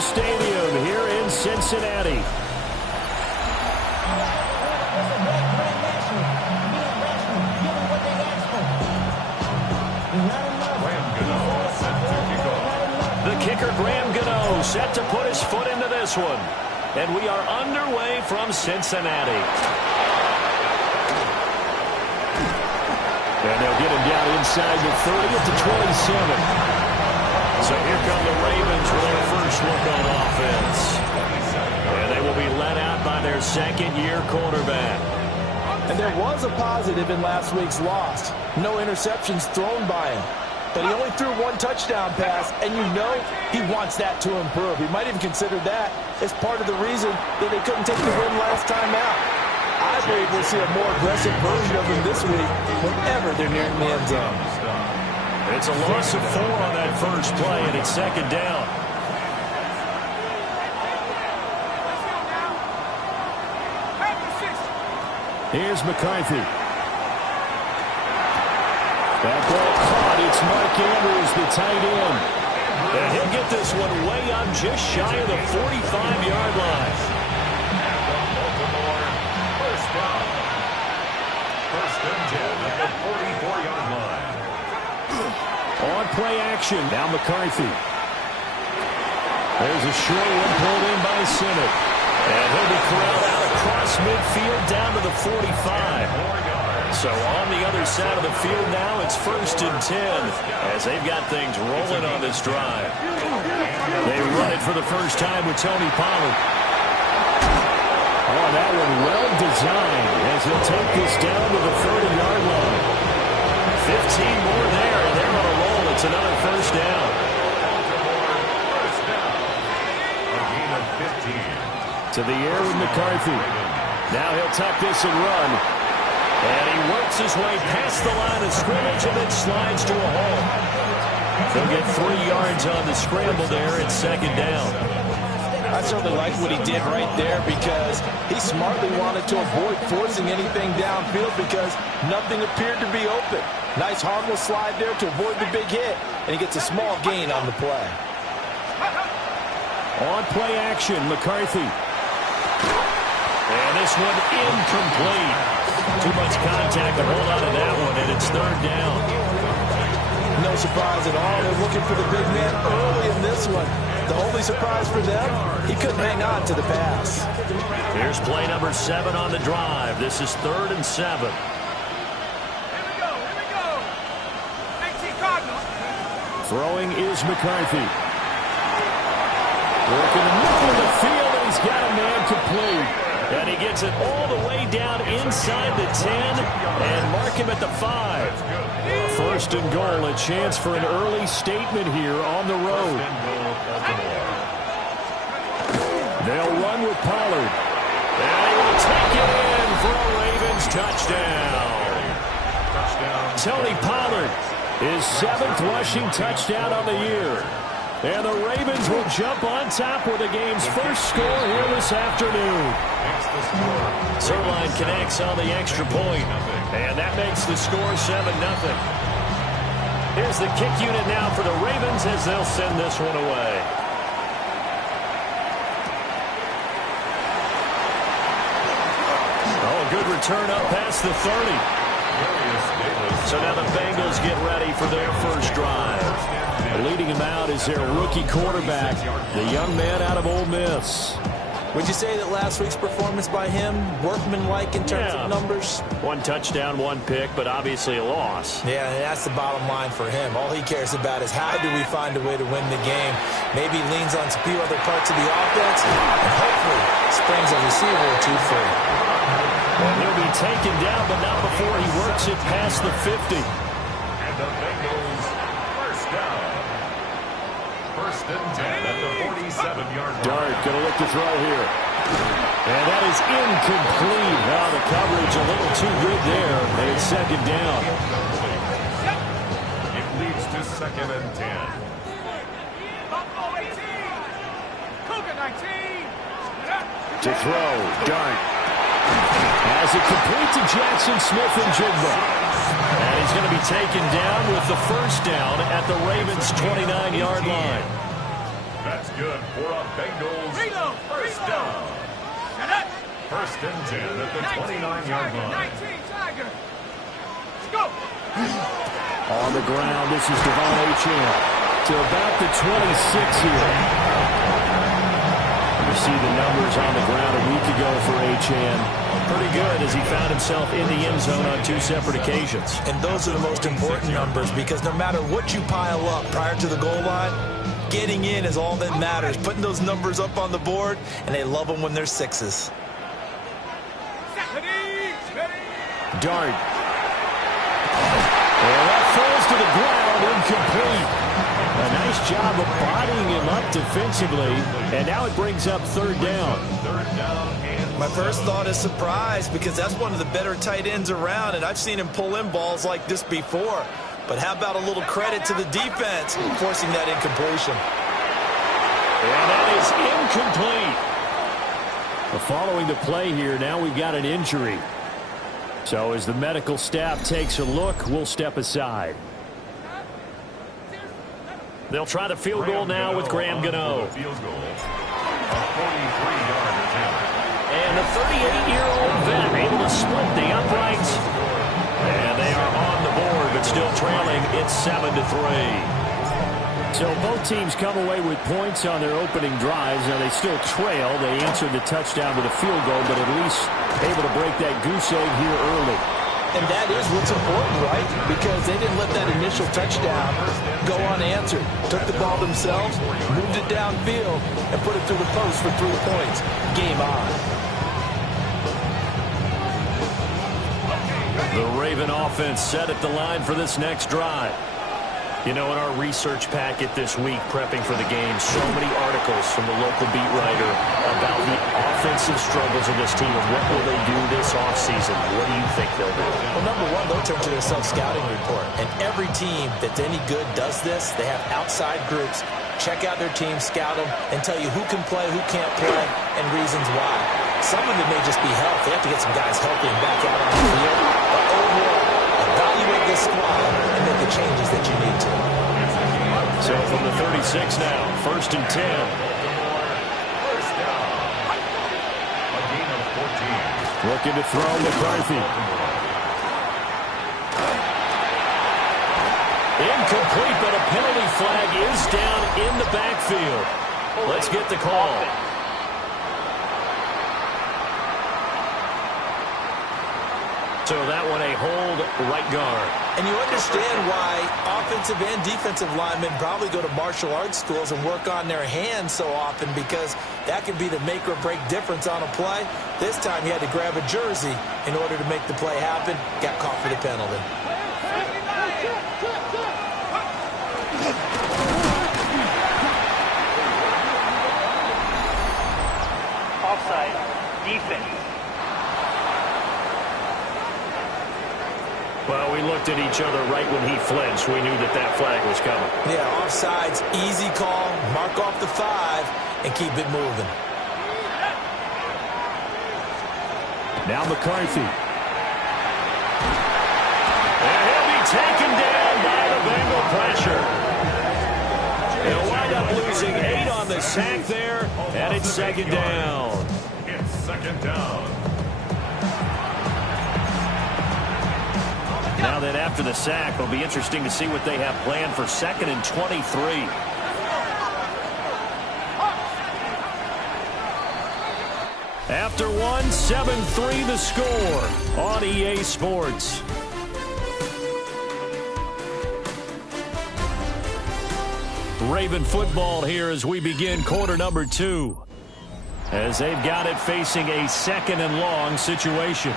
Stadium here in Cincinnati. The kicker, Graham Gano, set to put his foot into this one. And we are underway from Cincinnati. And they'll get him down inside the 30 at the 27. So here come the Ravens for their first look on offense. And they will be led out by their second-year quarterback. And there was a positive in last week's loss. No interceptions thrown by him. But he only threw one touchdown pass, and you know he wants that to improve. He might even consider that as part of the reason that they couldn't take the win last time out. I believe we'll see a more aggressive version of him this week whenever they're nearing the end zone. It's a loss of 4 on that first play, and it's second down. Here's McCarthy. That ball caught. It's Mark Andrews, the tight end. And he'll get this one way up just shy of the 45-yard line. First down. First and 10 at the 44-yard line. On play action, now McCarthy. There's a short one pulled in by Sinnott. And he'll be corralled out across midfield down to the 45. So on the other side of the field now, it's first and 10 as they've got things rolling on this drive. They run it for the first time with Tony Pollard. Oh, that one well designed as he'll take this down to the 30-yard line. 15 more there, and they're on a roll. It's another first down. A gain of 15. To the air with McCarthy. Now he'll tuck this and run. And he works his way past the line of scrimmage and then slides to a hole. He'll get 3 yards on the scramble there at second down. I certainly like what he did right there because he smartly wanted to avoid forcing anything downfield because nothing appeared to be open. Nice harmless slide there to avoid the big hit, and he gets a small gain on the play. On play action, McCarthy. And this one incomplete. Too much contact to hold on to that one, and it's third down. No surprise at all. They're looking for the big man early in this one. The only surprise for them, he couldn't hang on to the pass. Here's play number 7 on the drive. This is 3rd and 7. Here we go. 19 Cardinals. Throwing is McCarthy. Working the middle of the field, and he's got a man complete. And he gets it all the way down inside the 10 and mark him at the 5. First and goal, a chance for an early statement here on the road. They'll run with Pollard. And he will take it in for a Ravens touchdown. Tony Pollard, his 7th rushing touchdown on the year. And the Ravens will jump on top with the game's first score here this afternoon. Zerline connects on the extra point, and that makes the score 7-0. Here's the kick unit now for the Ravens as they'll send this one away. Oh, good return up past the 30. So now the Bengals get ready for their first drive. Leading him out is their rookie quarterback, the young man out of Ole Miss. Would you say that last week's performance by him, workmanlike in terms of numbers? 1 touchdown, 1 pick, but obviously a loss. Yeah, and that's the bottom line for him. All he cares about is how do we find a way to win the game. Maybe leans on a few other parts of the offense, and hopefully springs a receiver or two free. Well, he'll be taken down, but not before he works it past the 50. And the Bengals first down. First and 10 at the 47-yard line. Dart going to look to throw here. And that is incomplete. Now the coverage a little too good there. And it's second down. It leads to second and 10. Buffalo 18. Cougar 19. To throw, Dart. Has it complete to Jackson Smith-Njigba. And he's going to be taken down with the first down at the Ravens' 29-yard line. That's That's good for a Bengals Reload. first down. First and 10 at the 29-yard line. 19, Tiger. Let's go. On the ground, this is Devon Achane to about the 26 here. You see the numbers on the ground a week ago for Achane. Pretty good as he found himself in the end zone on 2 separate occasions. And those are the most important numbers because no matter what you pile up prior to the goal line, getting in is all that matters. Putting those numbers up on the board, and they love them when they're 6s. Dart. And that falls to the ground, incomplete. A nice job of bodying him up defensively, and now it brings up third down. My first thought is surprise because that's one of the better tight ends around, and I've seen him pull in balls like this before. But how about a little credit to the defense forcing that incompletion? And that is incomplete. Following the play here, now we've got an injury. So as the medical staff takes a look, we'll step aside. They'll try the field goal now with Graham Gano. Field goal. A 43-yard attempt. And the 38-year-old vet able to split the uprights. And they are on the board, but still trailing. It's 7-3. So both teams come away with points on their opening drives. Now they still trail. They answered the touchdown with a field goal, but at least able to break that goose egg here early. And that is what's important, right? Because they didn't let that initial touchdown go unanswered. Took the ball themselves, moved it downfield, and put it through the post for 3 points. Game on. The Raven offense set at the line for this next drive. You know, in our research packet this week, prepping for the game, so many articles from the local beat writer about the offensive struggles of this team and what will they do this offseason. What do you think they'll do? Well, number one, they'll turn to their self-scouting report. And every team that's any good does this. They have outside groups. Check out their team, scout them, and tell you who can play, who can't play, and reasons why. Some of it may just be health. They have to get some guys healthy and back out on the field. But overall, evaluate this squad and make the changes that you need to. So from the 36 now, first and 10. First down. A gain of 14. Looking to throw McCarthy. Incomplete, but a penalty flag is down in the backfield. Let's get the call. So that one a hold right guard. And you understand why offensive and defensive linemen probably go to martial arts schools and work on their hands so often because that can be the make or break difference on a play. This time he had to grab a jersey in order to make the play happen. Got caught for the penalty. Offside. Defense. Well, we looked at each other right when he flinched. We knew that that flag was coming. Yeah, offsides, easy call, mark off the 5, and keep it moving. Now McCarthy. And he'll be taken down by the Bengal pressure. They'll wind up losing 8 on the sack there, and it's second down. It's second down. Now that after the sack, it'll be interesting to see what they have planned for second and 23. After one, 7-3 the score on EA Sports. Raven football here as we begin quarter number 2. As they've got it facing a second and long situation.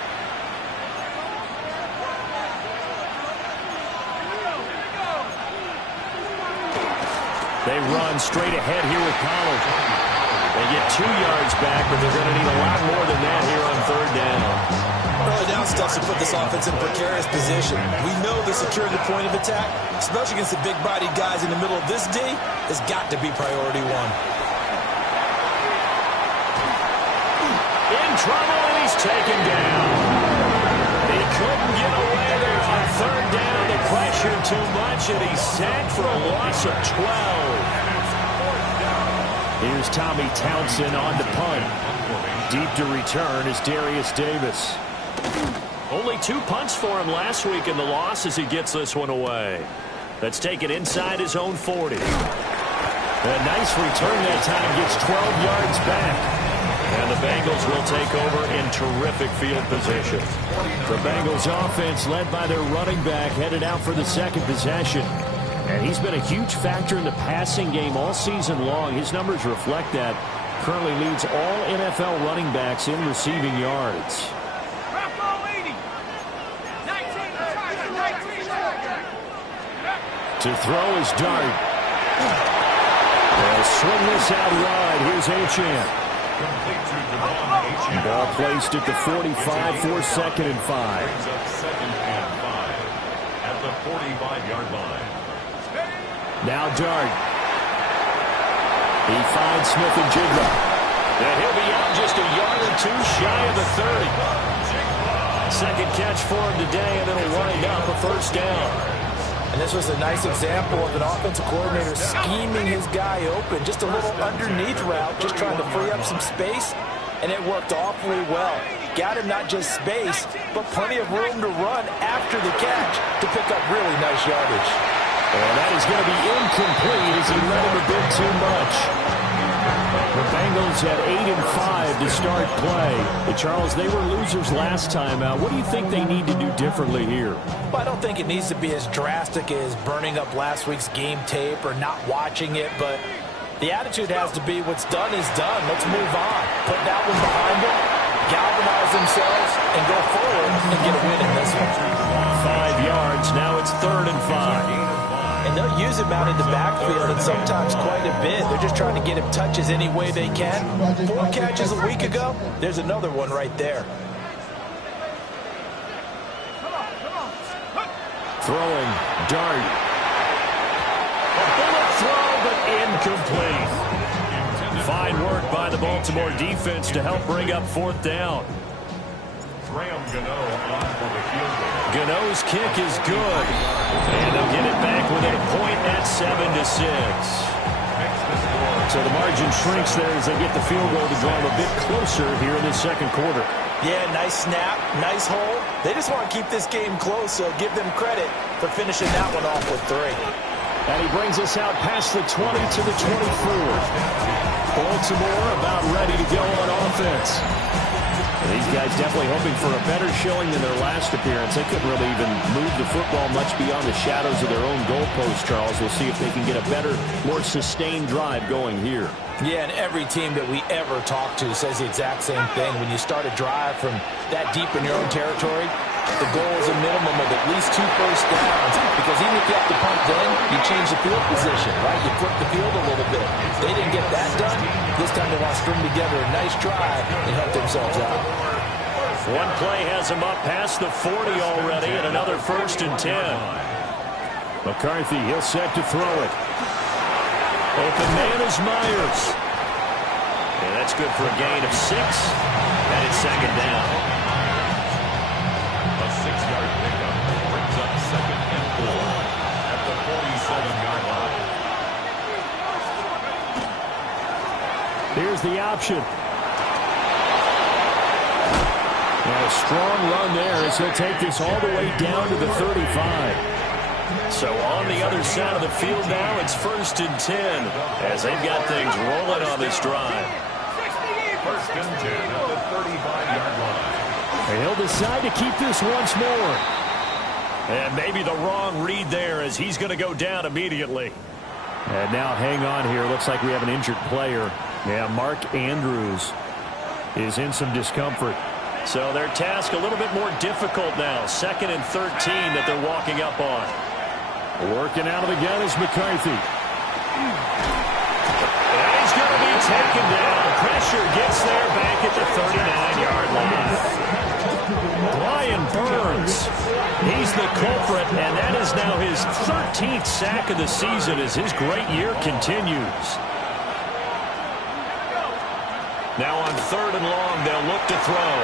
They run straight ahead here with Pollard. They get 2 yards back, but they're going to need a lot more than that here on third down. Early down stuff to put this offense in precarious position. We know the securing the point of attack, especially against the big-bodied guys in the middle of this D, has got to be priority 1. In trouble, and he's taken down. He couldn't get away there on third down. The pressure too much, and he's sacked for a loss of 12. Here's Tommy Townsend on the punt. Deep to return is Darius Davis. Only 2 punts for him last week in the loss as he gets this one away. Let's take it inside his own 40. A nice return that time, gets 12 yards back. And the Bengals will take over in terrific field position. The Bengals offense led by their running back headed out for the second possession. And he's been a huge factor in the passing game all season long. His numbers reflect that. Currently leads all NFL running backs in receiving yards. To throw is Dart. They'll swing this out wide. Here's Achane. Ball placed at the 45 for 2nd and 5. At the 45-yard line. Now Dart. He finds Smith and Jigba. And he'll be out just a yard or 2 shy of the 30. Second catch for him today, and it'll wind up a first down. And this was a nice example of an offensive coordinator scheming his guy open. Just a little underneath route, just trying to free up some space, and it worked awfully well. Got him not just space, but plenty of room to run after the catch to pick up really nice yardage. And that is going to be incomplete as he let him a bit too much. The Bengals had 8-5 to start play. But Charles, they were losers last time out. What do you think they need to do differently here? Well, I don't think it needs to be as drastic as burning up last week's game tape or not watching it, but the attitude has to be what's done is done. Let's move on. Put that one behind them, galvanize themselves, and go forward and get a win in this one. 5 yards. Now it's 3rd and 5. And they'll use him out in the backfield, and sometimes quite a bit. They're just trying to get him touches any way they can. 4 catches a week ago, there's another one right there. Throwing, Dart. A bullet throw, but incomplete. Fine work by the Baltimore defense to help bring up 4th down. Gano's kick is good. And they'll get it back within a point at 7-6. So the margin shrinks there as they get the field goal to draw them a bit closer here in the second quarter. Yeah, nice snap, nice hold. They just want to keep this game close, so give them credit for finishing that one off with 3. And he brings us out past the 20 to the 24. Baltimore about ready to go on offense. These guys definitely hoping for a better showing than their last appearance. They couldn't really even move the football much beyond the shadows of their own goalpost, Charles. We'll see if they can get a better, more sustained drive going here. Yeah, and every team that we ever talk to says the exact same thing. When you start a drive from that deep in your own territory, the goal is a minimum of at least 2 first downs. Because even if you have to punt then, you change the field position, right? You flip the field a little bit. They didn't get that done. This time they want to string together a nice drive and help themselves out. One play has them up past the 40 already, and another 1st and 10. McCarthy, he'll set to throw it. Open man is Myers. And that's good for a gain of 6. And it's 2nd down. A 6-yard pickup brings up 2nd and 4 at the 47-yard line. Here's the option. And a strong run there as he'll take this all the way down to the 35. So on the other side of the field now, it's 1st and 10 as they've got things rolling on this drive. 1st and 10 at the 35-yard line. And he'll decide to keep this once more. And maybe the wrong read there as he's going to go down immediately. And now hang on here. Looks like we have an injured player. Yeah, Mark Andrews is in some discomfort. So their task a little bit more difficult now. 2nd and 13 that they're walking up on. Working out of the gun is McCarthy. And he's going to be taken down. Pressure gets there back at the 39-yard line. Brian Burns, he's the culprit, and that is now his 13th sack of the season as his great year continues. Now on 3rd and long, they'll look to throw.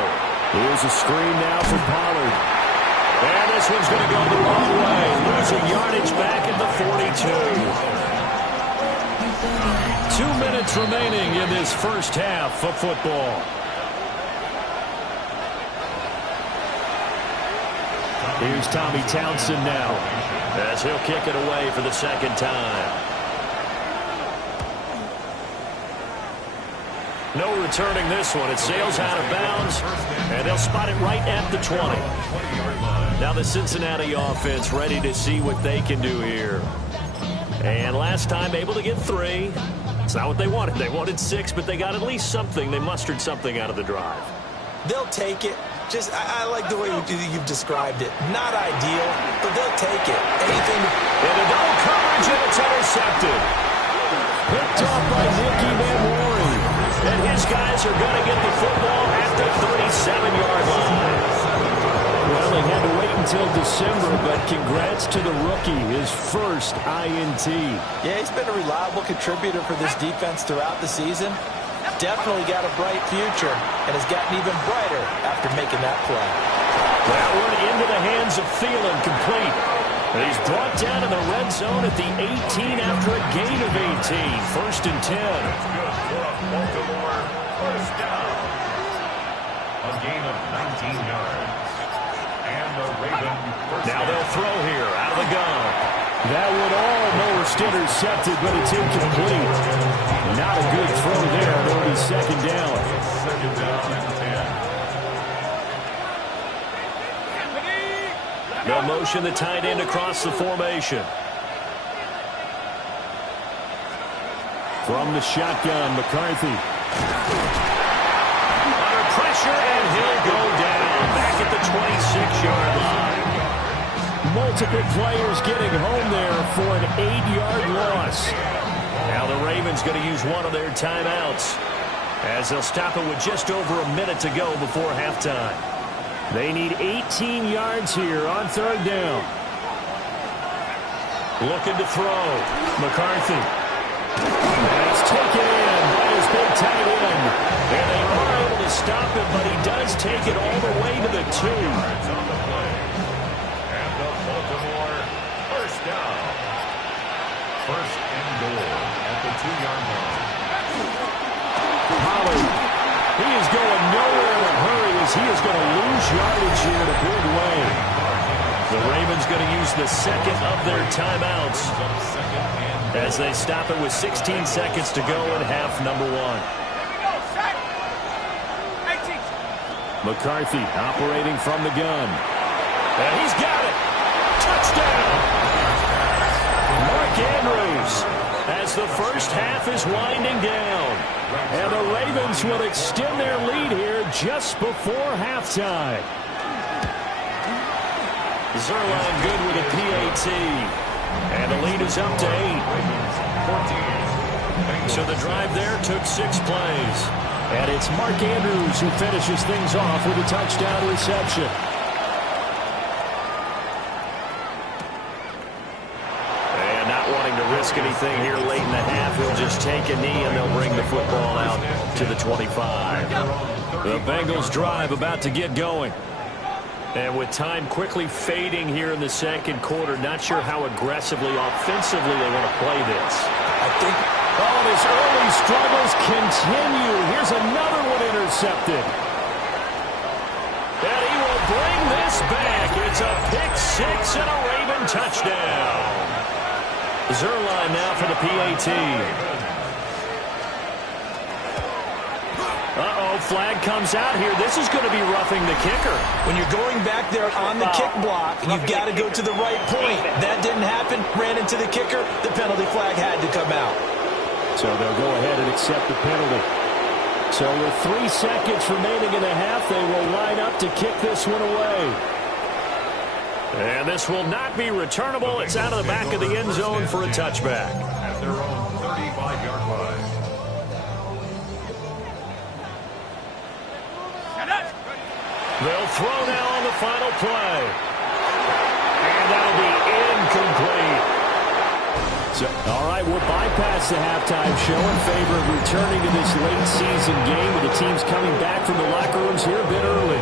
Here's a screen now for Pollard. And this one's going to go the wrong way. Losing yardage back at the 42. 2 minutes remaining in this first half of football. Here's Tommy Townsend now, as he'll kick it away for the second time. No returning this one. It sails out of bounds, and they'll spot it right at the 20. Now the Cincinnati offense ready to see what they can do here. And last time able to get 3. It's not what they wanted. They wanted 6, but they got at least something. They mustered something out of the drive. They'll take it. Just, I like the way you've described it. Not ideal, but they'll take it. Anything. Into double coverage, and it's intercepted. Picked off by Nicky Manwari. And his guys are going to get the football at the 37-yard line. Well, they had to wait until December, but congrats to the rookie, his first INT. Yeah, he's been a reliable contributor for this defense throughout the season. Definitely got a bright future, and has gotten even brighter after making that play. That one into the hands of Thielen, complete. And he's brought down in the red zone at the 18 after a gain of 18. First and 10. Baltimore, first down. A gain of 19 yards. And the Ravens first now down. they'll throw here out of the gun. That would almost intercepted, but it's incomplete. Not a good throw there. It'll be second down. Second down and 10. They'll motion the tight end across the formation. From the shotgun, McCarthy. Under pressure, and he'll go down back at the 26-yard line. Multiple players getting home there for an 8-yard loss. Now the Ravens going to use one of their timeouts, as they'll stop it with just over a minute to go before halftime. They need 18 yards here on third down. Looking to throw. McCarthy. And it's taken in by his big tight end. And they are able to stop him, but he does take it all the way to the 2. And the Baltimore first down. First and goal at the 2-yard line. Pollard. He is going nowhere in a hurry, as he is going to lose yardage here in a big way. The Ravens going to use the second of their timeouts as they stop it with 16 seconds to go in half number 1. McCarthy operating from the gun. And he's got it. Touchdown. Mark Andrews, as the first half is winding down. And the Ravens will extend their lead here just before halftime. Zerline good with a PAT. And the lead is up to 8. So the drive there took 6 plays. And it's Mark Andrews who finishes things off with a touchdown reception. And not wanting to risk anything here late in the half, he'll just take a knee and they'll bring the football out to the 25. The Bengals drive about to get going. And with time quickly fading here in the second quarter, not sure how aggressively, offensively they want to play this. I think... Oh, his early struggles continue. Here's another one intercepted. And he will bring this back. It's a pick-6 and a Raven touchdown. Zerline now for the PAT. Uh-oh, flag comes out here. This is going to be roughing the kicker. When you're going back there on the kick block, you've got to go to the right point. That didn't happen. Ran into the kicker. The penalty flag had to come out. So they'll go ahead and accept the penalty. So with 3 seconds remaining in the half, they will line up to kick this one away. And this will not be returnable. It's out of the back of the end zone for a touchback. At their own 35-yard line. They'll throw now on the final play. And that'll be incomplete. So, all right, we'll bypass the halftime show in favor of returning to this late season game with the teams coming back from the locker rooms here a bit early.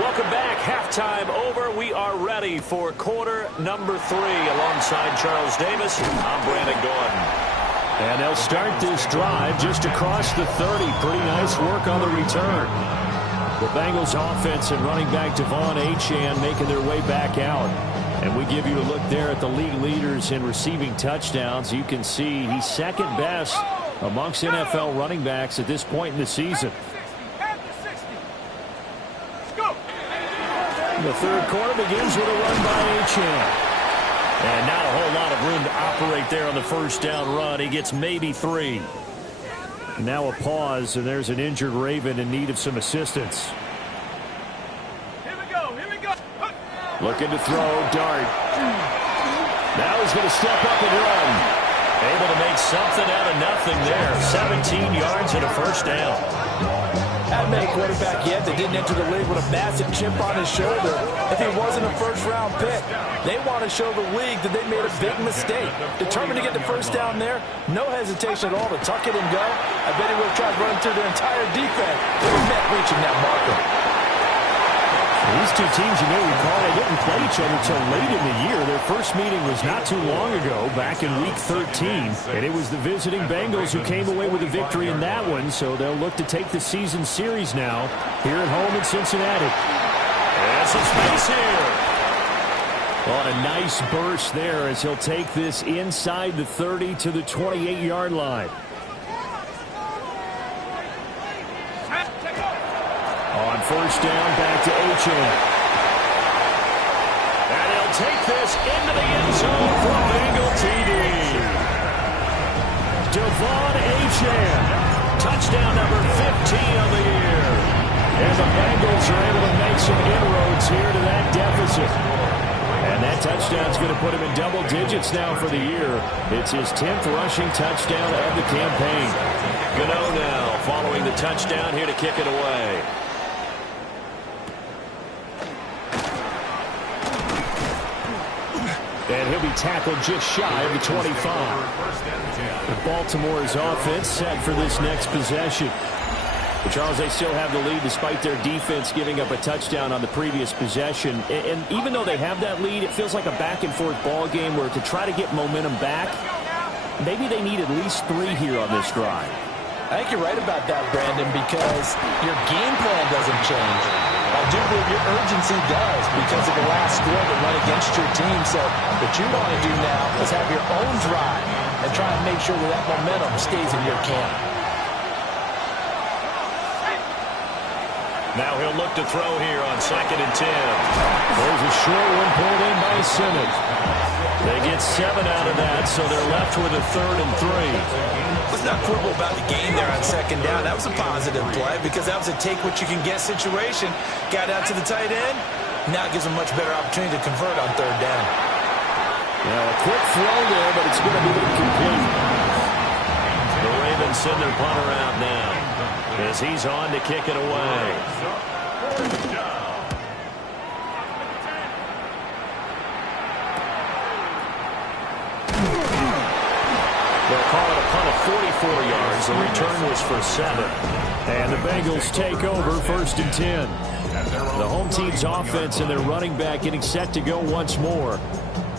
Welcome back. Halftime. halftime over. We are ready for quarter number 3. Alongside Charles Davis, I'm Brandon Gordon. And they'll start this drive just across the 30. Pretty nice work on the return. The Bengals offense and running back Devon Achane making their way back out. And we give you a look there at the league leaders in receiving touchdowns. You can see he's second best amongst NFL running backs at this point in the season. The third quarter begins with a run by Achane. And not a whole lot of room to operate there on the first down run. He gets maybe 3. Now a pause, and there's an injured Raven in need of some assistance. Here we go. Looking to throw, Dart. Now he's going to step up and run. Able to make something out of nothing there. 17 yards and a first down. Hadn't been a quarterback yet that didn't enter the league with a massive chip on his shoulder. If he wasn't a first-round pick, they want to show the league that they made a big mistake. Determined to get the first down there, no hesitation at all to tuck it and go. I bet he would have tried running through their entire defense if he meant reaching that marker. These two teams, you may recall, they didn't play each other until late in the year. Their first meeting was not too long ago, back in Week 13. And it was the visiting Bengals who came away with a victory in that one, so they'll look to take the season series now here at home in Cincinnati. And some space here. On a nice burst there as he'll take this inside the 30 to the 28-yard line. On first down, back to Achane. And he'll take this into the end zone for a Bengal TD. Devon Achane, touchdown number 15 of the year. And the Bengals are able to make some inroads here to that deficit. And that touchdown's going to put him in double digits now for the year. It's his 10th rushing touchdown of the campaign. Gano now following the touchdown here to kick it away. And he'll be tackled just shy of the 25. Baltimore's offense set for this next possession. But Charles, they still have the lead despite their defense giving up a touchdown on the previous possession. And even though they have that lead, it feels like a back-and-forth ball game where to try to get momentum back, maybe they need at least 3 here on this drive. I think you're right about that, Brandon, because your game plan doesn't change. I do believe your urgency does because of the last score that went against your team. So what you want to do now is have your own drive and try and make sure that that momentum stays in your camp. Now he'll look to throw here on 2nd and 10. There's a short one pulled in by Simmons. They get 7 out of that, so they're left with a 3rd and 3. Let's not quibble about the game there on 2nd down. That was a positive play because that was a take-what-you-can-get situation. Got out to the tight end. Now it gives them a much better opportunity to convert on 3rd down. Now a quick throw there, but it's going to be incomplete. The Ravens send their punter out now as he's on to kick it away. They'll call it a punt of 44 yards. The return was for 7. And the Bengals take over 1st and 10. The home team's offense and their running back getting set to go once more.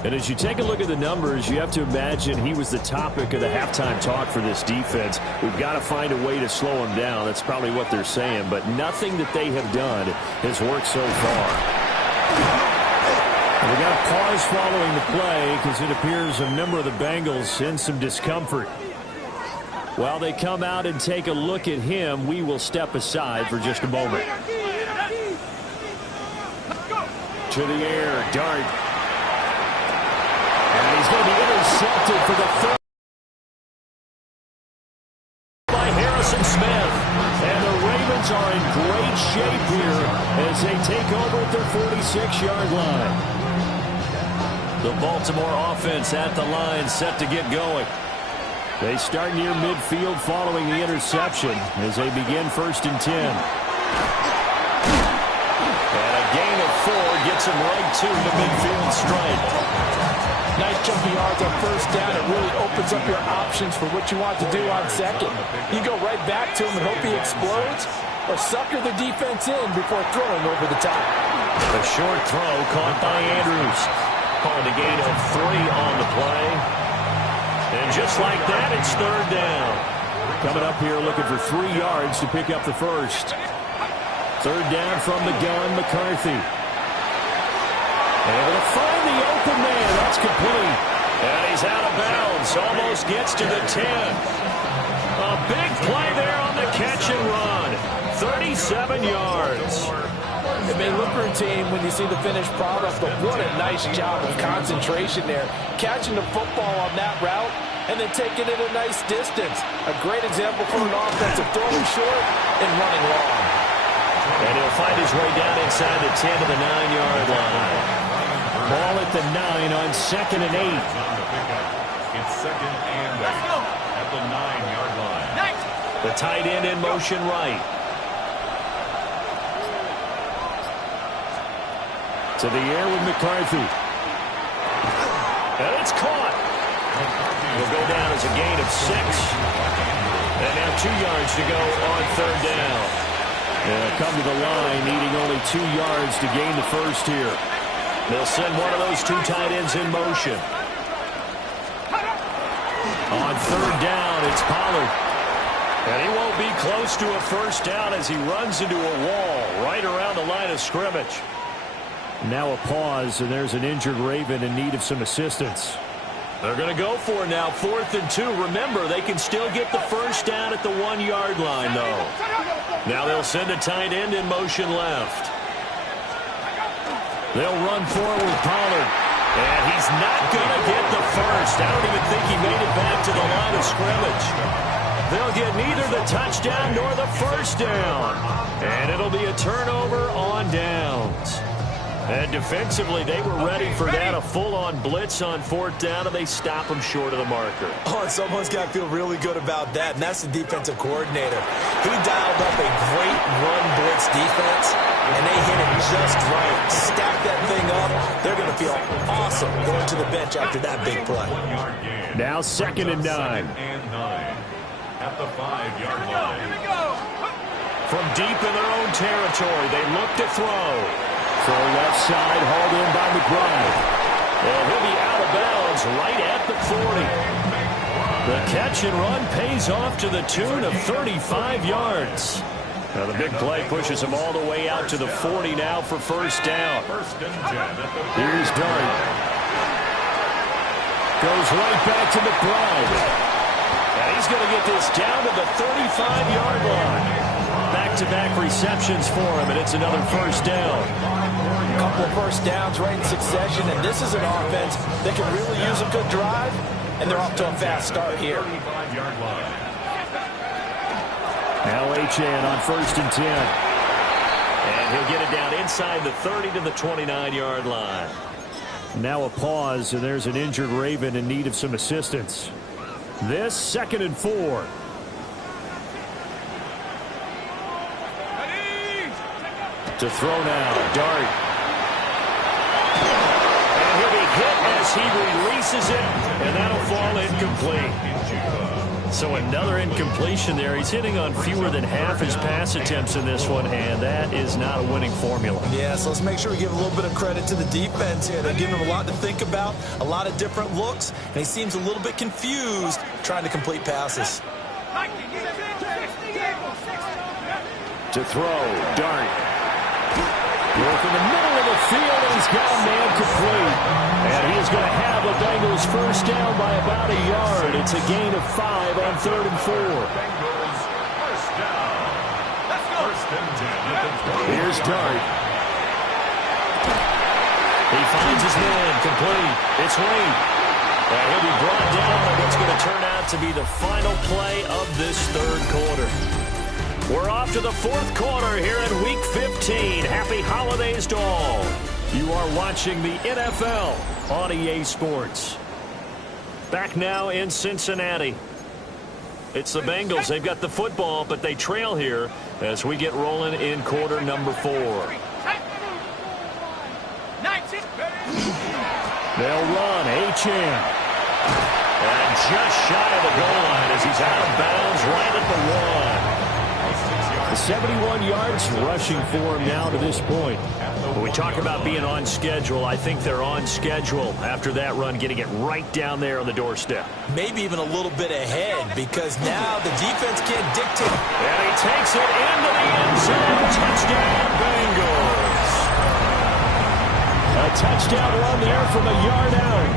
And as you take a look at the numbers, you have to imagine he was the topic of the halftime talk for this defense. We've got to find a way to slow him down. That's probably what they're saying. But nothing that they have done has worked so far. We got a pause following the play because it appears a member of the Bengals in some discomfort. While they come out and take a look at him, we will step aside for just a moment. To the air, Dart. And he's going to be intercepted for the 3rd by Harrison Smith. And the Ravens are in great shape here as they take over at their 46-yard line. The Baltimore offense at the line, set to get going. They start near midfield following the interception as they begin 1st and 10. And a gain of 4 gets them right to the midfield stripe. Nice chunky yards on 1st down. It really opens up your options for what you want to do on 2nd. You go right back to him and hope he explodes, or sucker the defense in before throwing over the top. A short throw caught by Andrews. Called a gain of 3 on the play. And just like that, it's third down. Coming up here looking for 3 yards to pick up the first. Third down from the gun, McCarthy. Able to find the open man. That's complete. And he's out of bounds. Almost gets to the 10. A big play there on the catch and run. 37 yards. It may look routine when you see the finished product, but what a nice job of concentration there. Catching the football on that route and then taking it a nice distance. A great example for an offensive throwing short and running long. And he'll find his way down inside the 10 to the 9-yard line. Ball at the 9 on 2nd and 8. It's 2nd and 8 at the 9-yard line. The tight end in motion right. To the air with McCarthy. And it's caught. Will go down as a gain of 6. And now 2 yards to go on third down. They'll come to the line needing only 2 yards to gain the first here. They'll send one of those 2 tight ends in motion. On third down, it's Pollard. And he won't be close to a first down as he runs into a wall right around the line of scrimmage. Now a pause, and there's an injured Raven in need of some assistance. They're going to go for it now, 4th and 2. Remember, they can still get the first down at the 1-yard line, though. Now they'll send a tight end in motion left. They'll run forward with Pollard. And he's not going to get the first. I don't even think he made it back to the line of scrimmage. They'll get neither the touchdown nor the first down. And it'll be a turnover on downs. And defensively, they were ready for that, a full-on blitz on 4th down, and they stop him short of the marker. Oh, and someone's got to feel really good about that, and that's the defensive coordinator. He dialed up a great run blitz defense, and they hit it just right. Stack that thing up. They're going to feel awesome going to the bench after that big play. Now 2nd and 9. At the 5-yard line. From deep in their own territory, they look to throw. Throw left side, hauled in by McBride. And he'll be out of bounds right at the 40. The catch and run pays off to the tune of 35 yards. Now the big play pushes him all the way out to the 40 now for first down. Here's Dart. Goes right back to McBride. And he's going to get this down to the 35-yard line. Back-to-back receptions for him, and it's another first down. A couple of first downs right in succession, and this is an offense that can really use a good drive, and they're off to a fast start here. Now Achane on 1st and 10. And he'll get it down inside the 30 to the 29-yard line. Now a pause, and there's an injured Raven in need of some assistance. This 2nd and 4. To throw now, Dart. And he'll be hit as he releases it, and that'll fall incomplete. So another incompletion there. He's hitting on fewer than half his pass attempts in this one, and that is not a winning formula. Yeah, so let's make sure we give a little bit of credit to the defense here. They're giving him a lot to think about, a lot of different looks, and he seems a little bit confused trying to complete passes. To throw, Dart. Work in the middle of the field, and he's got a man complete. And he is going to have the Bengals first down by about a yard. It's a gain of 5 on 3rd and 4. Bengals first down. First and 10. Here's Dart. He finds his man complete. It's Wade. And he'll be brought down on what's going to turn out to be the final play of this third quarter. We're off to the 4th quarter here in Week 15. Happy holidays to all. You are watching the NFL on EA Sports. Back now in Cincinnati. It's the Bengals. They've got the football, but they trail here as we get rolling in quarter number 4. They'll run. Achane. And just shy of the goal line as he's out of bounds right at the 1. The 71 yards rushing for him now to this point. When we talk about being on schedule, I think they're on schedule after that run, getting it right down there on the doorstep. Maybe even a little bit ahead, because now the defense can't dictate. And he takes it into the end zone. Touchdown, Bengals. A touchdown run there from a yard out.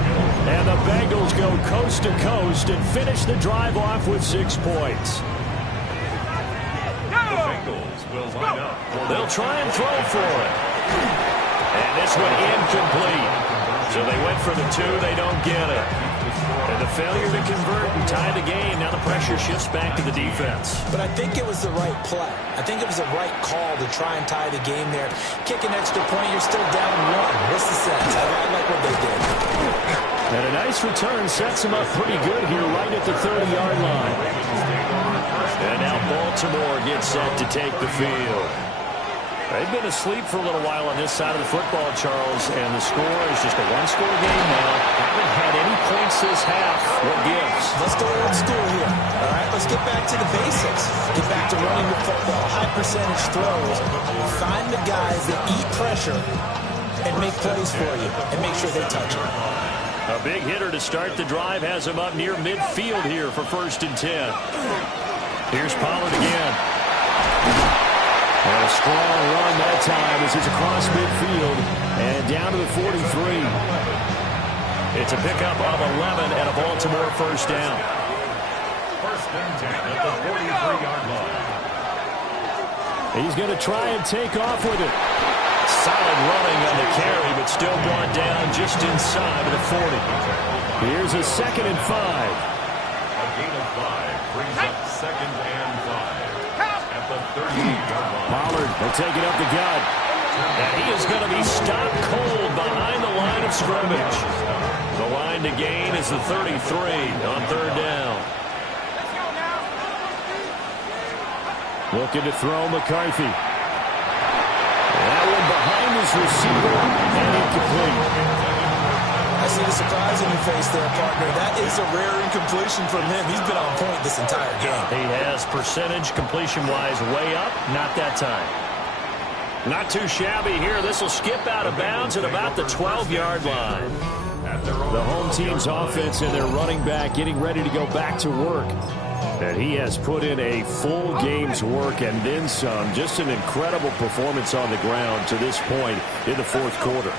And the Bengals go coast to coast and finish the drive off with 6 points. The Bengals will line up. They'll try and throw for it. And this one incomplete. So they went for the 2. They don't get it. And the failure to convert and tie the game. Now the pressure shifts back to the defense. But I think it was the right play. I think it was the right call to try and tie the game there. Kick an extra point, you're still down 1. What's the sense? I like what they did. And a nice return sets him up pretty good here right at the 30-yard line. And now Baltimore gets set to take the field. They've been asleep for a little while on this side of the football, Charles, and the score is just a one-score game now. Haven't had any points this half. What gives? Let's go old school here. All right, let's get back to the basics. Get back to running the football, high-percentage throws. Find the guys that eat pressure and make plays for you and make sure they touch it. A big hitter to start the drive has him up near midfield here for 1st and 10. Here's Pollard again. And a strong run that time as it's across midfield and down to the 43. It's a pickup of 11 and a Baltimore 1st down. 1st and 10 at the 43-yard line. He's going to try and take off with it. Solid running on the carry, but still brought down just inside of the 40. Here's a 2nd and 5. A gain of 5 brings up 2nd and 5 at the 38-yard line. Pollard will take it up the gut. And he is going to be stopped cold behind the line of scrimmage. The line to gain is the 33 on 3rd down. Looking to throw McCarthy. That one behind his receiver and incomplete. I see the surprise in your face there, partner. That is a rare incompletion from him. He's been on point this entire game. He has percentage completion-wise way up, not that time. Not too shabby here. This will skip out of bounds at about the 12-yard line. The home team's offense and their running back getting ready to go back to work. And he has put in a full game's work and then some. Just an incredible performance on the ground to this point in the 4th quarter.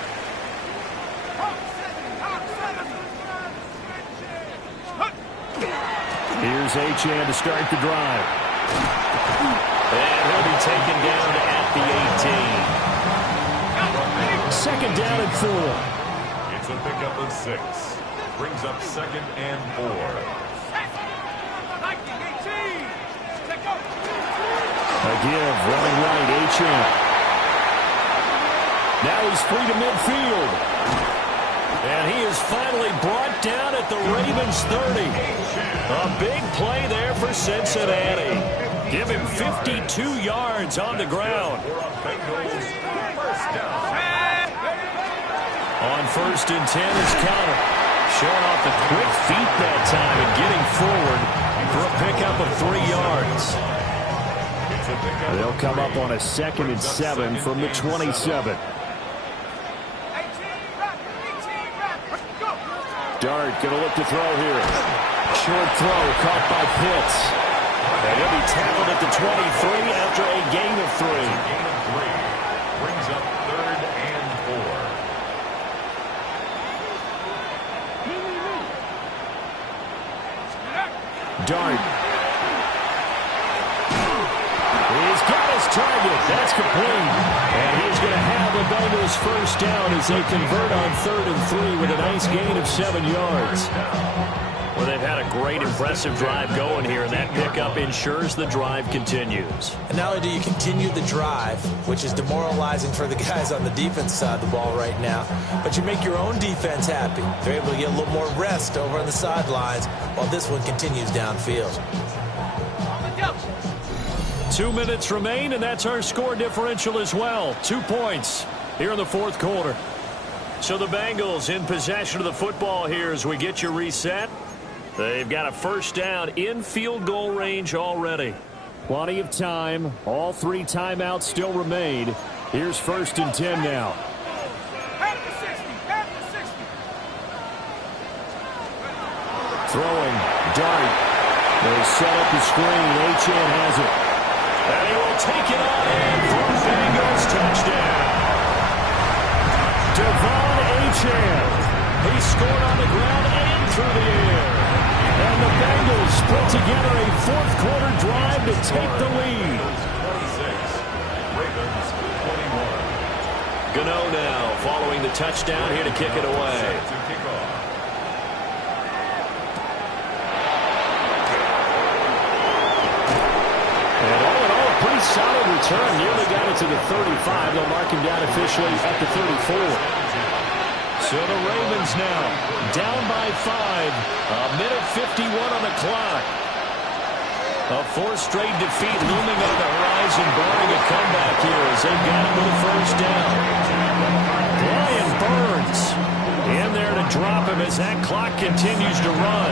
Here's Achane to start the drive. And he'll be taken down at the 18. 2nd down and 4. It's a pickup of 6. Brings up 2nd and 4. A give, running right, Achane. Now he's free to midfield. And he is finally brought down at the Ravens 30. A big play there for Cincinnati. Give him 52 yards on the ground. On 1st and 10 is Counter. Showing off the quick feet that time and getting forward for a pickup of 3 yards. They'll come up on a 2nd and 7 from the 27. Dart going to look to throw here. Short throw caught by Pitts. And he'll be tackled at the 23 after a gain of 3. Gain of 3 brings up 3rd and 4. Dart. He's got his target. That's complete. And he's going to have the Bengals 1st down as they convert on 3rd and 3 with a nice gain of 7 yards. Well, they've had a great, impressive drive going here, and that pickup ensures the drive continues. And not only do you continue the drive, which is demoralizing for the guys on the defense side of the ball right now, but you make your own defense happy. They're able to get a little more rest over on the sidelines while this one continues downfield. 2 minutes remain, and that's our score differential as well. 2 points here in the 4th quarter. So the Bengals in possession of the football here as we get you reset. They've got a 1st down in field goal range already. Plenty of time. All 3 timeouts still remain. Here's 1st and 10 now. Throwing. Dart. They set up the screen. Achane has it. And he will take it on in for a Bengals touchdown. Devon Achane. He scored on the ground and through the air. And the Bengals put together a 4th-quarter drive to take the lead. 26. Ravens 21. Gano now following the touchdown here to kick it away. To kick off. And all in all, a pretty solid return. Nearly got it to the 35. They'll mark him down officially at the 34. So the Ravens now down by 5. A minute 51 on the clock. A 4th straight defeat looming on the horizon, barring a comeback here as they've got him to the 1st down. Brian Burns in there to drop him as that clock continues to run.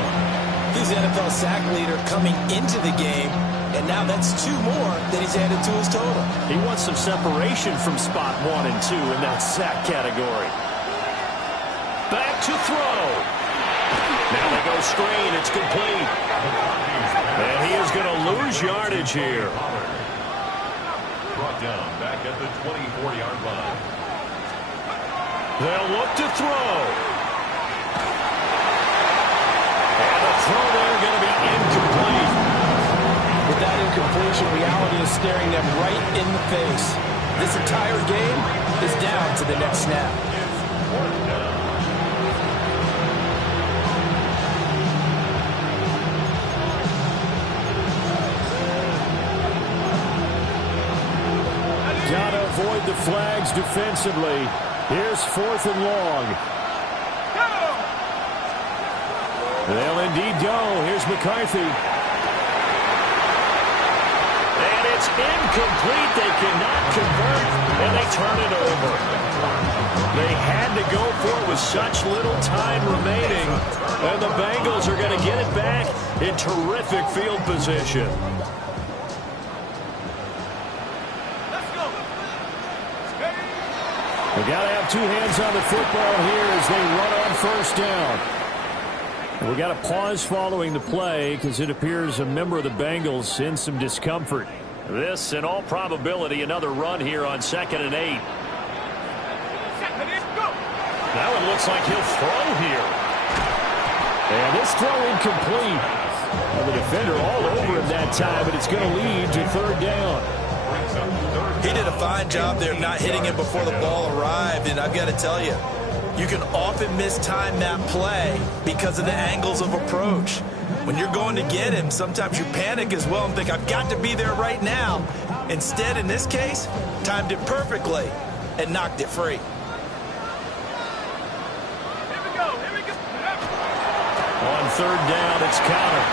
He's the NFL sack leader coming into the game, and now that's 2 more that he's added to his total. He wants some separation from spot 1 and 2 in that sack category. Back to throw. Now they go screen. It's complete. And he is going to lose yardage here. Brought down back at the 24-yard line. They'll look to throw. And the throw there going to be incomplete. With that incompletion, reality is staring them right in the face. This entire game is down to the next snap. Got to avoid the flags defensively. Here's 4th and long. They'll indeed go. Here's McCarthy. And it's incomplete. They cannot convert, and they turn it over. They had to go for it with such little time remaining, and the Bengals are going to get it back in terrific field position. They got to have 2 hands on the football here as they run on 1st down. We got to pause following the play because it appears a member of the Bengals in some discomfort. This, in all probability, another run here on 2nd and 8. Now it looks like he'll throw here. And this throw incomplete. Well, the defender all over him that time, but it's going to lead to 3rd down. He did a fine job there of not hitting him before the ball arrived, and I've got to tell you, you can often mistime that play because of the angles of approach. When you're going to get him, sometimes you panic as well and think, I've got to be there right now. Instead, in this case, timed it perfectly and knocked it free. On 3rd down, it's Connor.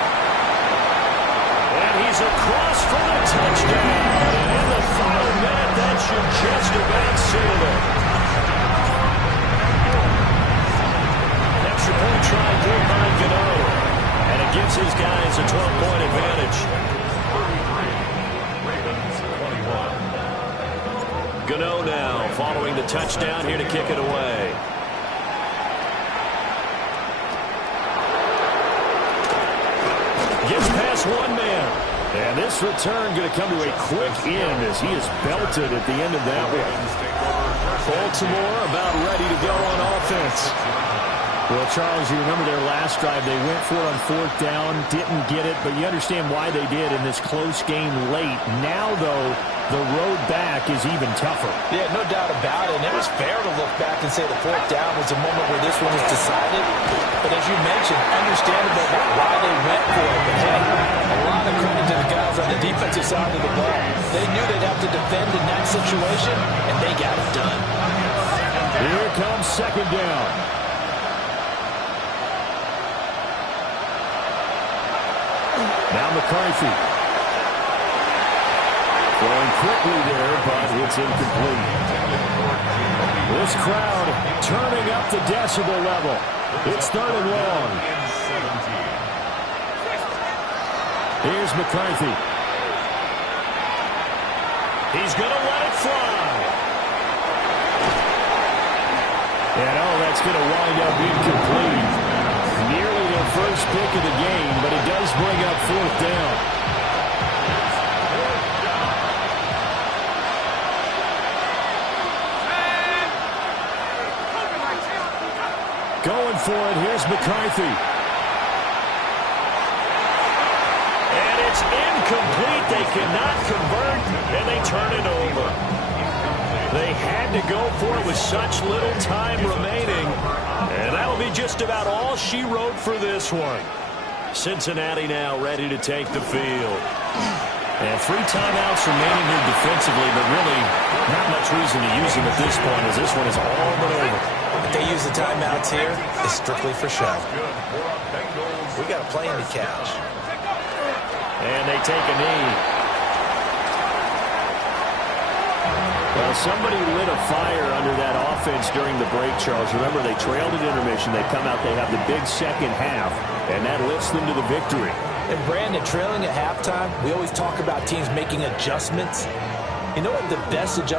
And he's across for the touchdown. And in the final minute, that should just about seal it. Extra point try good by Gano. And it gives his guys a 12-point advantage. 33, Ravens 21. Gano now following the touchdown here to kick it away. Gets past 1 man. And this return going to come to a quick end as he is belted at the end of that one. Baltimore about ready to go on offense. Well, Charles, you remember their last drive. They went for it on 4th down, didn't get it, but you understand why they did in this close game late. Now, though, the road back is even tougher. Yeah, no doubt about it. And it was fair to look back and say the 4th down was a moment where this one was decided. But as you mentioned, understandable about why they went for it. But hey, a lot of credit to the guys on the defensive side of the ball. They knew they'd have to defend in that situation, and they got it done. Here comes 2nd down. Now McCarthy. Going quickly there, but it's incomplete. This crowd turning up the decibel level. It's 3rd and long. Here's McCarthy. He's going to let it fly. And, that's going to wind up incomplete. Nearly their first pick of the game, but it does bring up fourth down. Going for it, here's McCarthy. And it's incomplete. They cannot convert, and they turn it over. They had to go for it with such little time remaining. And that'll be just about all she wrote for this one. Cincinnati now ready to take the field. And 3 timeouts remaining here defensively, but really not much reason to use them at this point as this one is all but over. If they use the timeouts here, it's strictly for show. We got a plane to catch. And they take a knee. Well, somebody lit a fire under that offense during the break, Charles. Remember, they trailed at intermission. They come out, they have the big second half, and that lifts them to the victory. And, Brandon, trailing at halftime, we always talk about teams making adjustments. You know what the best adjustment